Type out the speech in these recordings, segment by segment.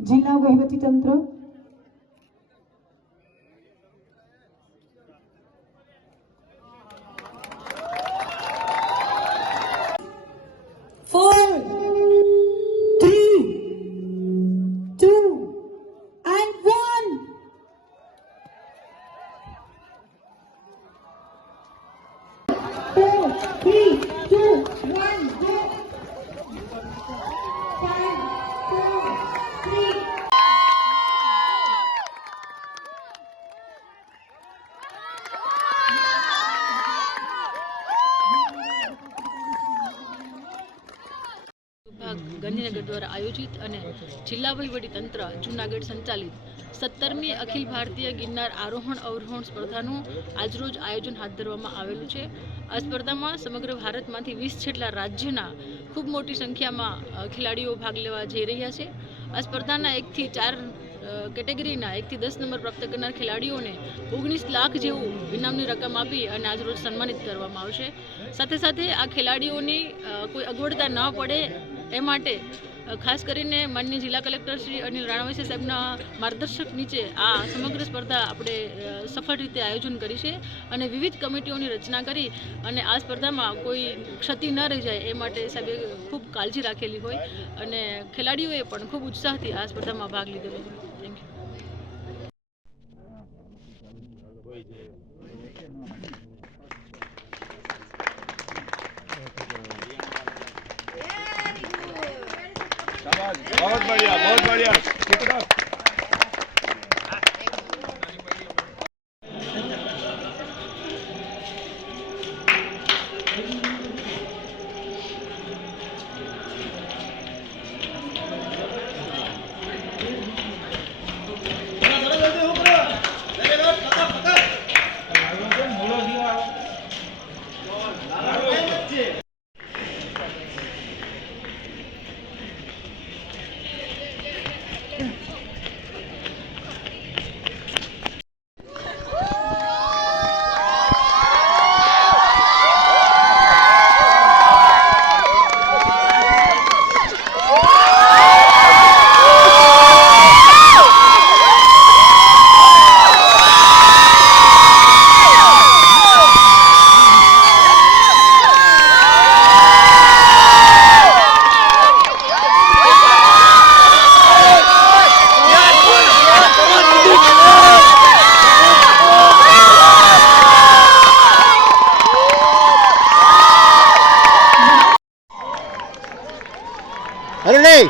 જિલ્લા વહીવટીતંત્ર ગાંધીનગર દ્વારા આયોજિત અને જિલ્લા વહીવટીતંત્ર જૂનાગઢ સંચાલિત 17મી અખિલ ભારતીય ગિરનાર આરોહણ અવરોહણ સ્પર્ધાનું આજરોજ આયોજન હાથ ધરવામાં આવેલું છે। આ સ્પર્ધામાં સમગ્ર ભારતમાંથી 20 જેટલા રાજ્યના ખૂબ મોટી સંખ્યામાં ખેલાડીઓ ભાગ લેવા જઈ રહ્યા છે। આ સ્પર્ધાના 1 થી 4 કેટેગરીના 1 થી 10 નંબર પ્રાપ્ત કરનાર ખેલાડીઓને 19 લાખ જેવું ઇનામની રકમ આપી અને આજરોજ સન્માનિત કરવામાં આવશે। સાથે સાથે આ ખેલાડીઓની કોઈ અગવડતા ન પડે એ માટે ખાસ કરીને માનનીય જિલ્લા કલેક્ટર શ્રી અનિલ રાણાવસિયા સાહેબના માર્ગદર્શક નીચે આ સમગ્ર સ્પર્ધા આપણે સફળ રીતે આયોજન કરી છે અને વિવિધ કમિટીઓની રચના કરી અને આ સ્પર્ધામાં કોઈ ક્ષતિ ન રહી જાય એ માટે સાહેબે ખૂબ કાળજી રાખેલી હોય અને ખેલાડીઓએ પણ ખૂબ ઉત્સાહથી આ સ્પર્ધામાં ભાગ લીધેલો હોય। Thank you. बहुत बढ़िया, बहुत बढ़िया। कितना अरे नहीं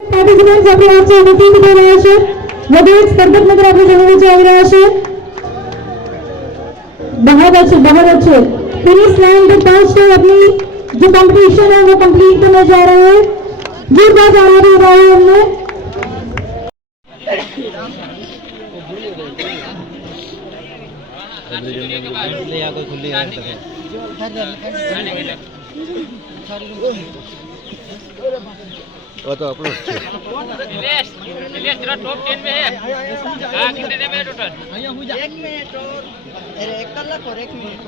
पार्टिसिपेंट्स अपने आप से मीटिंग दे रहे हैं वधु एक स्पर्धक मित्र अपने जमीन से आ रहा है। बहुत अच्छे फिनिश लाइन पे पहुंचते अपनी जो कंपटीशन है वो कंप्लीट करने जा रहे हैं। जोरदार ताली हो रहा है हमने। वो तो अपना इलेस जरा टॉप 10 में है। हां कितने में टोटल? 1 मिनट और 1 कलाक और 1 मिनट।